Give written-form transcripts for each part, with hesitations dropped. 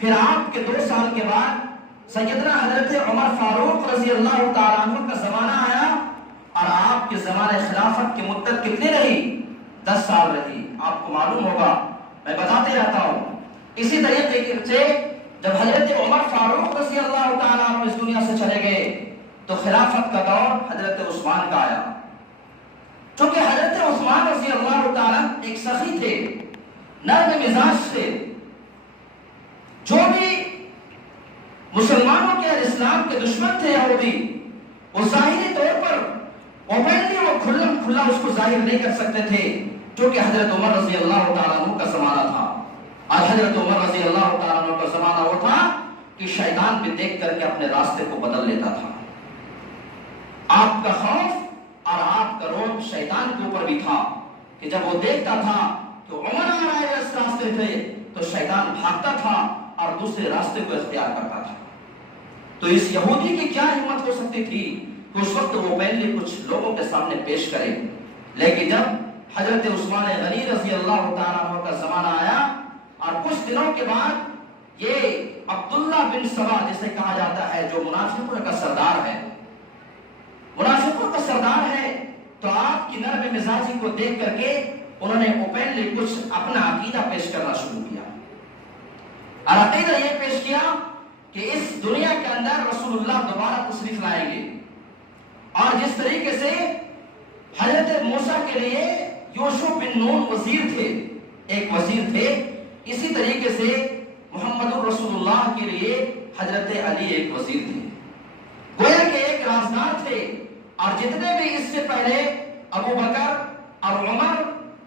پھر آپ کے 2 سال کے بعد سیدنا حضرت عمر فاروق رضی اللہ تعالیٰ عنہ کا زمانہ آیا، اور آپ کے زمانے خلافت کی مدت کتنی رہی؟ 10 سال رہی۔ آپ کو معلوم ہوگا، میں بتاتے رہتا ہوں۔ اسی طریقے سے جب حضرت عمر فاروق رضی اللہ تعالیٰ عنہ اس دنیا سے چلے گئے تو خلافت کا دور حضرت عثمان کا آیا۔ چونکہ حضرت عثمان رضی اللہ تعالیٰ ایک سخی تھے، نرم مزاج تھے، جو بھی مسلمانوں کے اور اسلام کے دشمن تھے یہودی، وہ ظاہری طور پر اوپنلی وہ کھلا اس کو ظاہر نہیں کر سکتے تھے، کیونکہ حضرت عمر رضی اللہ تعالیٰ عنہ کا زمانہ تھا۔ اور حضرت عمر رضی اللہ تعالیٰ عنہ کا زمانہ وہ تھا کہ شیطان بھی دیکھ کر کے اپنے راستے کو بدل لیتا تھا۔ آپ کا خوف اور آپ کا روب شیطان کے اوپر بھی تھا کہ جب وہ دیکھتا تھا کہ عمر آ رہا ہے اس راستے سے تو شیطان بھاگتا تھا اور دوسرے راستے کو اختیار کرتا تھا۔ تو اس یہودی کی کیا ہمت ہو سکتی تھی کہ اس وقت وہ پہلے کچھ لوگوں کے سامنے پیش کرے، لیکن جب حضرت عثمان غنی رضی اللہ تعالیٰ عنہ کا زمانہ آیا اور کچھ دنوں کے بعد یہ عبداللہ بن سبا جسے کہا جاتا ہے، جو منافقوں کا سردار ہے، منافقوں کا سردار ہے، تو آپ کی نرم مزاجی کو دیکھ کر کے انہوں نے اوپنلی کچھ اپنا عقیدہ پیش کرنا شروع کیا، اور عقیدہ یہ پیش کیا کہ اس دنیا کے اندر رسول اللہ دوبارہ تشریف لائیں گے، اور جس طریقے سے حضرت موسیٰ کے لیے یوشع بن نون وزیر تھے، ایک وزیر تھے، اسی طریقے سے محمد الرسول اللہ کے لیے حضرت علی ایک وزیر تھے، گویا کہ ایک رازدار تھے۔ اور جتنے بھی اس سے پہلے ابو بکر اور عمر،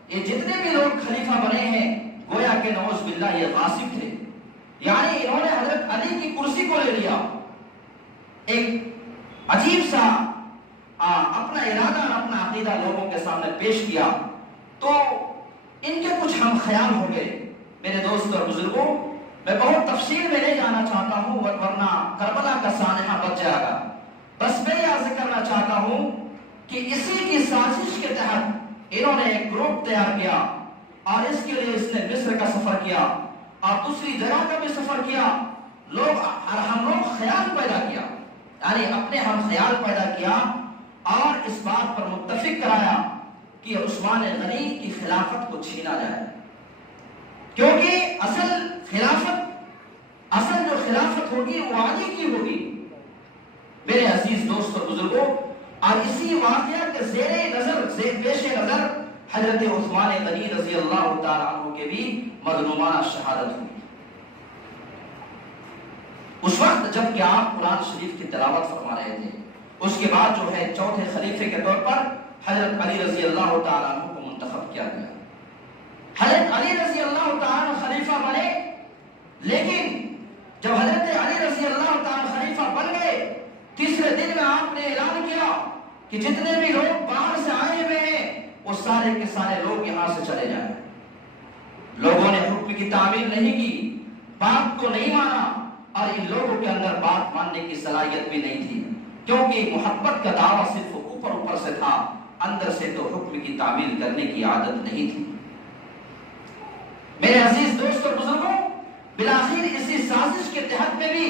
یہ جتنے بھی لوگ خلیفہ بنے ہیں، گویا کہ نعوذ باللہ یہ غاصب تھے، یعنی انہوں نے حضرت علی کی کرسی کو لے لیا۔ ایک عجیب سا اپنا ارادہ اور اپنا عقیدہ لوگوں کے سامنے پیش کیا، تو ان کے کچھ ہم خیال ہو گئے۔ میرے دوست اور بزرگوں، میں بہت تفصیل میں نہیں جانا چاہتا ہوں ورنہ کربلا کا سانحہ بچ جائے گا، بس میں یہ عرض کرنا چاہتا ہوں کہ اسی کی سازش کے تحت انہوں نے ایک گروپ تیار کیا، اور اس کے لیے اس نے مصر کا سفر کیا اور دوسری جگہ کا بھی سفر کیا، ہم لوگ خیال پیدا کیا، یعنی اپنے ہم خیال پیدا کیا اور اس بات پر متفق کرایا کہ عثمان غنی کی خلافت کو چھینا جائے، کیونکہ اصل جو خلافت ہوگی وہ علی کی ہوگی۔ میرے عزیز دوست اور بزرگوں، اور اسی واقعہ کے پیش نظر حضرت عثمان غنی رضی اللہ تعالیٰ عنہ کے بھی مظلومانہ شہادت ہوئی۔ اس وقت جب کہ آپ قرآن شریف کی تلاوت فرما رہے تھے، اس کے بعد جو ہے چوتھے خلیفے کے طور پر حضرت علی رضی اللہ تعالیٰ عنہ کو منتخب کیا گیا۔ حضرت علی رضی اللہ تعالیٰ عنہ خلیفہ بنے، لیکن جب حضرت علی رضی اللہ تعالیٰ خلیفہ بن گئے، تیسرے دن میں آپ نے اعلان کیا کہ جتنے بھی لوگ باہر سے آئے ہوئے ہیں وہ سارے کے سارے لوگ یہاں سے چلے جائیں۔ لوگوں نے حکم کی تعمیل نہیں کی، بات کو نہیں مانا، اور ان لوگوں کے اندر بات ماننے کی صلاحیت بھی نہیں تھی، کیونکہ محبت کا دعویٰ صرف اوپر سے تھا، اندر سے تو حکم کی تعمیل کرنے کی عادت نہیں تھی۔ میرے عزیز دوست اور بزرگوں، بالآخر اسی سازش کے تحت میں بھی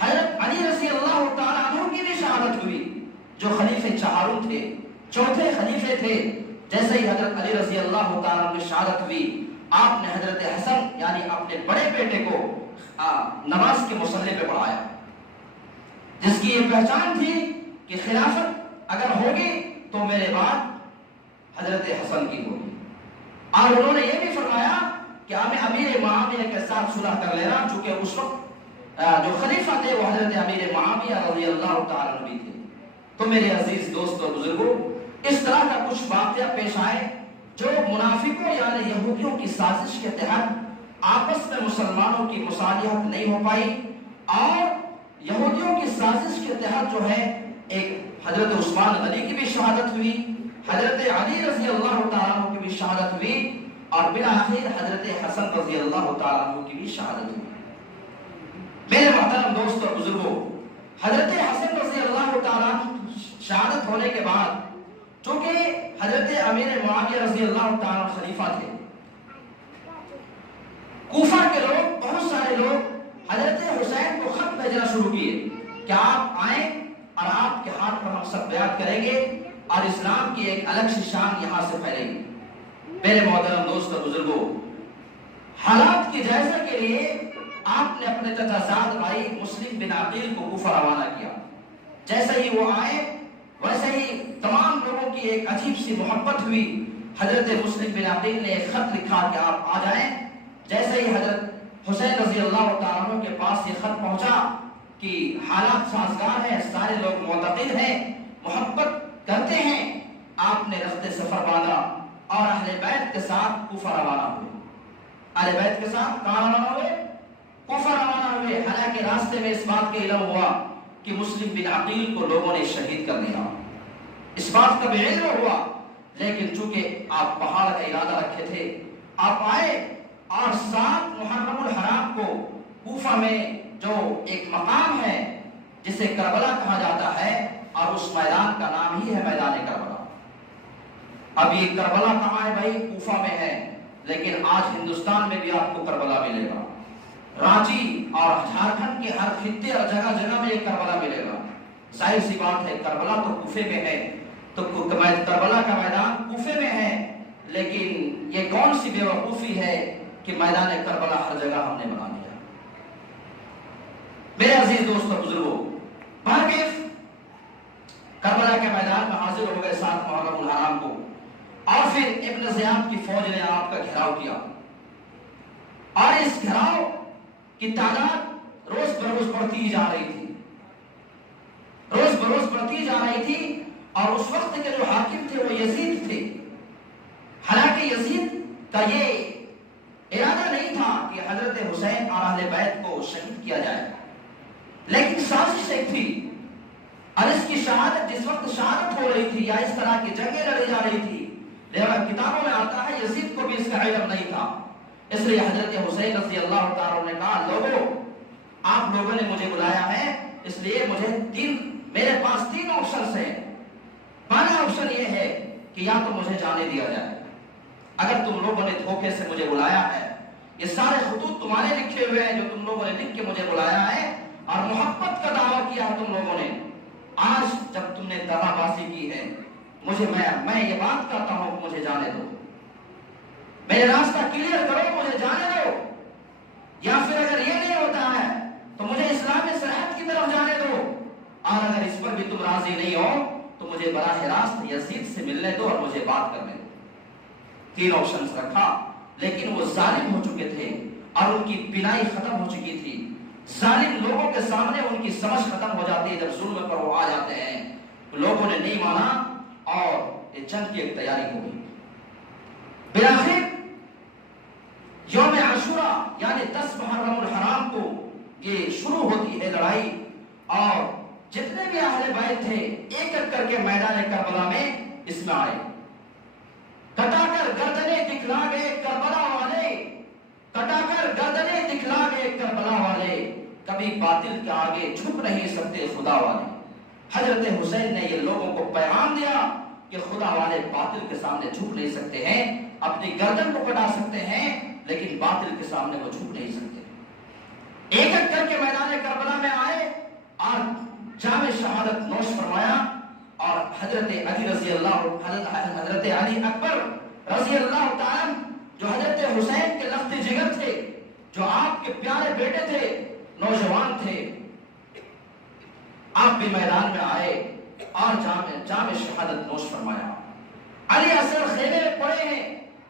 حضرت علی رضی اللہ تعالیٰ عنہ کی بھی شہادت ہوئی، جو خلیفہ چہارم تھے، چوتھے خلیفے تھے۔ جیسے ہی حضرت علی رضی اللہ تعالیٰ عنہ کی شہادت ہوئی، آپ نے حضرت حسن یعنی اپنے بڑے بیٹے کو نماز کے مصلی پہ پڑھایا، جس کی یہ پہچان تھی کہ خلافت اگر ہوگی تو میرے بعد حضرت حسن کی ہوگی، اور انہوں نے یہ بھی فرمایا کہ ہمیں امیر معاویہ کے ساتھ صلح کر لینا، چونکہ اس وقت جو خلیفہ تھے وہ حضرت امیر معاویہ رضی اللہ تعالیٰ عنہ تھے۔ تو میرے عزیز دوست اور بزرگوں، اس طرح کا کچھ واقعہ پیش آئے جو منافقوں یعنی یہودیوں کی سازش کے تحت آپس میں مسلمانوں کی مصالحت نہیں ہو پائی، اور یہودیوں کی سازش کے تحت جو ہے ایک حضرت عثمان غنی کی بھی شہادت ہوئی، حضرت علی رضی اللہ تعالیٰ عنہ کی بھی شہادت ہوئی، اور بالآخر حضرت حسن رضی اللہ تعالیٰ عنہ کی بھی شہادت ہوئی۔ میرے محترم دوست اور بزرگوں، حضرت حسن رضی اللہ تعالیٰ عنہ شہادت ہونے کے بعد، چونکہ حضرت امیر معاویہ رضی اللہ تعالیٰ عنہ خلیفہ تھے، کوفہ کے لوگ، بہت سارے لوگ کہ آپ آئیں اور آپ کے ہاتھ پر ہم سب بیعت کریں گے اور اسلام کی ایک الگ سی شان یہاں سے پھیلے گی۔ میرے محترم دوست اور بزرگوں، حالات کی جائزہ کے لیے آپ نے اپنے چچا بھائی مسلم بن عقیل کو کوفہ روانہ کیا۔ جیسے ہی وہ آئے ویسے ہی تمام لوگوں کی ایک عجیب سی محبت ہوئی۔ حضرت مسلم بن عقیل نے ایک خط لکھا کہ آپ آ جائیں۔ جیسے ہی حضرت حسین رضی اللہ تعالیٰ عنہ کے پاس یہ خط پہنچا کہ حالات سازگار ہیں، سارے لوگ معتقد ہیں، محبت کرتے ہیں، آپ نے رخت سفر باندھا اور اہل بیت کے ساتھ کوفہ روانہ ہوئے۔ اہل بیت کے ساتھ کہاں روانہ ہوئے؟ کوفہ روانہ ہوئے۔ حالانکہ راستے میں اس بات کا علم ہوا کہ مسلم بن عقیل کو لوگوں نے شہید کر دیا، اس بات کا بھی علم ہوا، لیکن چونکہ آپ پہاڑ کا ارادہ رکھے تھے، آپ آئے اور 7 محرم الحرام کو کوفہ میں جو ایک مقام ہے جسے کربلا کہا جاتا ہے، اور اس میدان کا نام ہی ہے میدان کربلا۔ اب یہ کربلا کہاں ہے بھائی؟ کوفہ میں ہے، لیکن آج ہندوستان میں بھی آپ کو کربلا ملے گا۔ رانچی اور جھارکھنڈ کے ہر خطے اور جگہ جگہ میں یہ کربلا ملے گا۔ ظاہر سی بات ہے کربلا تو کوفے میں ہے، تو کربلا کا میدان کوفے میں ہے، لیکن یہ کون سی بے وقوفی ہے کہ میدان کربلا ہر جگہ ہم نے بنا دیا۔ میرے عزیز دوستوں بزرگوں، بہرکیف کربلا کے میدان میں حاضر ہو گئے 7 محرم الحرام کو، اور پھر ابن زیاد کی فوج نے آپ کا گھیراؤ کیا، اور اس گھیراؤ کی تعداد روز بروز بڑھتی جا رہی تھی، روز بروز بڑھتی جا رہی تھی، اور اس وقت کے جو حاکم تھے وہ یزید تھے۔ حالانکہ یزید کا یہ ارادہ نہیں تھا کہ حضرت حسین اور اہل بیت کو شہید کیا جائے، لیکن سازش ایک تھی، اور اس کی شہادت جس وقت شہادت ہو رہی تھی یا اس طرح کی جنگیں لڑی جا رہی تھی، کتابوں میں آتا ہے یزید کو بھی اس کا علم نہیں تھا۔ اس لیے حضرت حسین رضی اللہ تعالیٰ نے کہا، لوگوں آپ لوگوں نے مجھے بلایا ہے، اس لیے میرے پاس 3 آپشنز ہیں۔ پہلا آپشن یہ ہے کہ یا تو مجھے جانے دیا جائے، اگر تم لوگوں نے دھوکے سے مجھے بلایا ہے، یہ سارے خطوط تمہارے لکھے ہوئے ہیں جو تم لوگوں نے لکھ کے مجھے بلایا ہے اور محبت کا دعویٰ کیا ہے تم لوگوں نے، آج جب تم نے دغا بازی کی ہے، میں یہ بات کہتا ہوں کہ مجھے جانے دو، میرے راستہ کلیئر کرو، مجھے جانے دو، یا پھر اگر یہ نہیں ہوتا ہے تو مجھے اسلامی سرحد کی طرف جانے دو، اور اگر اس پر بھی تم راضی نہیں ہو تو مجھے براہ راست یزید سے ملنے دو اور مجھے بات کرنے دو۔ 3 آپشنز رکھا، لیکن وہ ظالم ہو چکے تھے اور ان کی بینائی ختم ہو چکی تھی۔ ظالم لوگوں کے سامنے ان کی سمجھ ختم ہو جاتی ہے، جب ظلم پر وہ آ جاتے ہیں۔ لوگوں نے نہیں مانا اور یہ جنگ کی ایک تیاری ہو گئی۔ بالآخر یوم عاشورہ یعنی 10 محرم الحرام کو یہ شروع ہوتی ہے لڑائی، اور جتنے بھی اہل بیت تھے ایک ایک کر کے میدان کربلا میں اس میں آئے، کٹا کر گردنیں دکھلا گئے کربلا والے، کٹا کر گردنیں دکھلا گئے کربلا والے، کبھی باطل کے آگے جھک نہیں سکتے خدا والے۔ حضرت حسین نے یہ لوگوں کو پیغام دیا کہ خدا والے باطل کے سامنے جھک نہیں سکتے ہیں، اپنی گردن کو کٹا سکتے ہیں لیکن باطل کے سامنے وہ جھک نہیں سکتے۔ ایک ایک کر کے میدان کربلا میں آئے اور جام شہادت نوش فرمایا، اور حضرت علی رضی اللہ حضرت علی اکبر رضی اللہ تعالیٰ جو حضرت حسین کے لخت جگر تھے، جو آپ کے پیارے بیٹے تھے، نوجوان تھے، آپ بھی میدان میں آئے اور جام شہادت نوش فرمایا۔ علی اصغر خیمے میں پڑے ہیں،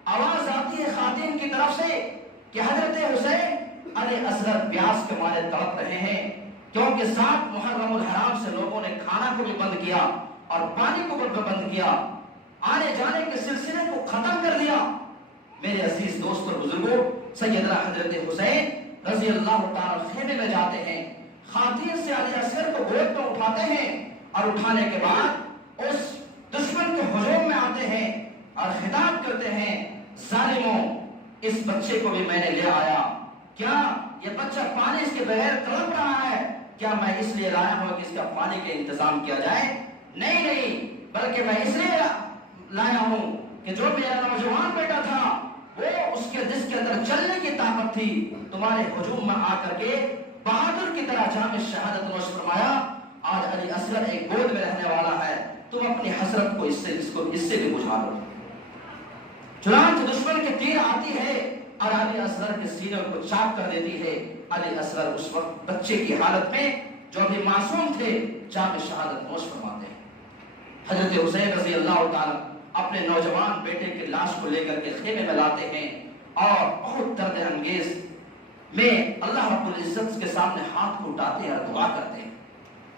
آواز آتی ہے خواتین کی طرف سے کہ حضرت حسین علی اصغر پیاس کے مارے تڑپ رہے ہیں، کیونکہ 7 محرم الحرام سے لوگوں نے کھانا کو بھی بند کیا اور پانی کو بھی بند کیا، آنے جانے کے سلسلے کو ختم کر دیا۔ میرے عزیز دوستوں اور بزرگوں، سیدنا حضرت حسین رضی اللہ تعالیٰ خیمے میں جاتے ہیں، خواتین سے علی اصغر کو گود میں اٹھاتے ہیں، اور اٹھانے کے بعد اس دشمن کے ہجوم میں آتے ہیں اور خطاب کرتے ہیں، ظالموں اس بچے کو بھی میں نے لے آیا، کیا یہ بچہ پانی اس کے بغیر تڑپ رہا ہے، کیا میں اس لیے لایا ہوں کہ اس کا پانی کا انتظام کیا جائے؟ نہیں، بلکہ میں اس لیے لایا ہوں کہ جو میرا نوجوان بیٹا تھا وہ جس کے اندر چلنے کی طاقت تھی، تمہارے ہجوم میں آ کر کے بہادر کی طرح جام شہادت نوش فرمایا۔ آج علی اصغر ایک گود میں رہنے والا ہے، تم اپنی حسرت کو اس سے بھی بجھا لو۔ چنانچہ دشمن کے تیر آتی ہے اور علی اصغر کے سینے کو چاک کر دیتی ہے۔ علی اصغر اس وقت بچے کی حالت میں جو ابھی معصوم تھے جام شہادت نوش فرماتے ہیں۔ حضرت حسین رضی اللہ تعالی اپنے نوجوان بیٹے کی لاش کو لے کر کے خیمے میں لاتے ہیں اور بہت درد انگیز میں اللہ رب العزت کے سامنے ہاتھ کو اٹھاتے ہیں اور دعا کرتے ہیں۔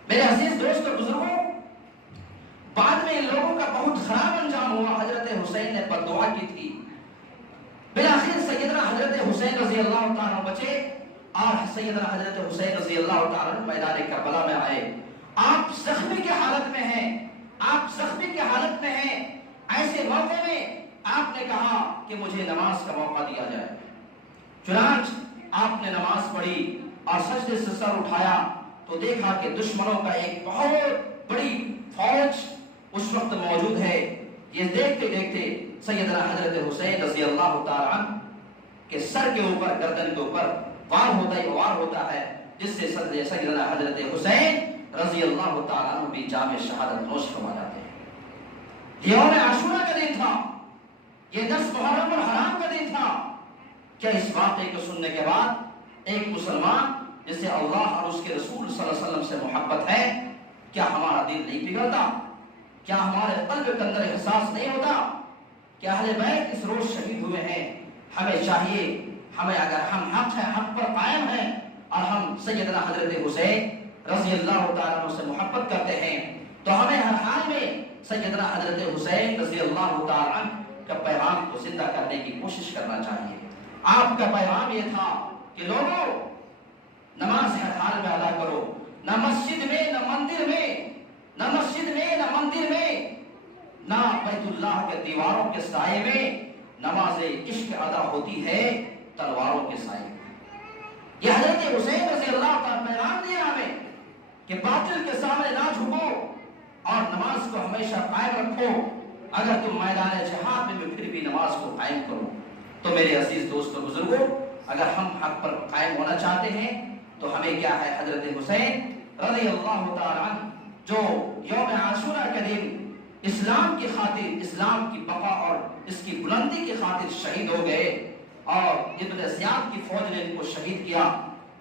میرے عزیز دوست اور بزرگوں، بعد میں ان لوگوں کا بہت خراب انجام ہوا۔ حضرت حسین نے بد دعا کی تھی، بالآخر سیدنا حضرت حسین رضی اللہ تعالیٰ بچے اور سیدنا حضرت حسین رضی اللہ تعالیٰ میدان کربلا میں آئے۔ آپ زخمی کی حالت میں ہیں، آپ زخمی کی حالت میں ہیں۔ ایسے موقع میں آپ نے کہا کہ مجھے نماز کا موقع دیا جائے۔ چنانچہ آپ نے نماز پڑھی اور سجدے سے سر اٹھایا تو دیکھا کہ دشمنوں کا ایک بہت بڑی فوج اس وقت موجود ہے۔ یہ دیکھتے دیکھتے سیدنا حضرت حسین رضی اللہ تعالی عنہ کے سر کے اوپر، گردن کے اوپر وار ہوتا ہے، جس سے سیدنا حضرت حسین رضی اللہ تعالی عنہ بھی جام شہادت نوش فرما جاتے ہیں۔ یہ یوم عاشورہ کا دن تھا، یہ 10 محرم الحرام کا دن تھا۔ کیا اس واقعے کو سننے کے بعد ایک مسلمان جسے اللہ اور اس کے رسول صلی اللہ علیہ وسلم سے محبت ہے، کیا ہمارا دل نہیں پگھلتا؟ کیا ہمارے قلب کے اندر احساس نہیں ہوتا کہ اہل بیت اس روز شہید ہوئے ہیں؟ ہمیں چاہیے، اگر ہم حق پر قائم ہیں اور ہم سیدنا حضرت حسین رضی اللہ تعالیٰ عنہ سے محبت کرتے ہیں تو ہمیں ہر حال میں سیدنا حضرت حسین رضی اللہ تعالیٰ عنہ کا پیغام کو زندہ کرنے کی کوشش کرنا چاہیے۔ آپ کا پیغام یہ تھا کہ لوگوں، نماز ہر حال میں ادا کرو، نہ مسجد میں نہ مندر میں، نہ مسجد میں نہ مندر میں، نہ بیت اللہ کے دیواروں کے سائے میں نماز عشق ادا ہوتی ہے تلواروں کے سائے میں۔ یہ حضرت حسین رضی اللہ تعالیٰ پیغام دیا ہمیں کہ باطل کے سامنے نہ جھکو اور نماز کو ہمیشہ قائم رکھو۔ اگر تم میدان جہاد میں پھر بھی نماز کو قائم کرو۔ تو میرے عزیز دوستوں بزرگوں، اگر ہم حق پر قائم ہونا چاہتے ہیں تو ہمیں کیا ہے، حضرت حسین رضی اللہ تعالیٰ عنہ جو یوم عاشورہ کے دن اسلام کی خاطر، اسلام کی بقا اور اس کی بلندی کی خاطر شہید ہو گئے اور ابن زیاد کی فوج نے ان کو شہید کیا،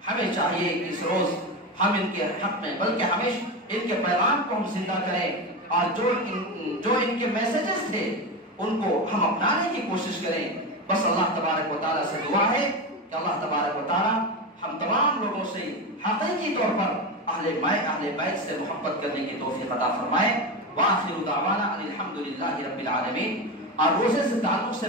ہمیں چاہیے کہ اس روز ہم ان کے حق میں، بلکہ ہمیشہ ان کے پیغام کو ہم زندہ کریں اور جو ان کے میسیجز تھے ان کو ہم اپنانے کی کوشش کریں۔ بس اللہ تبارک و تعالیٰ سے دعا ہے کہ اللہ تبارک و تعالیٰ ہم تمام لوگوں سے حقیقی طور پر اہل بیت سے محبت کرنے کی توفیق عطا فرمائے۔ وآخر دعوانا ان الحمد للہ رب العالمین۔ اور روزے سے تعلق سے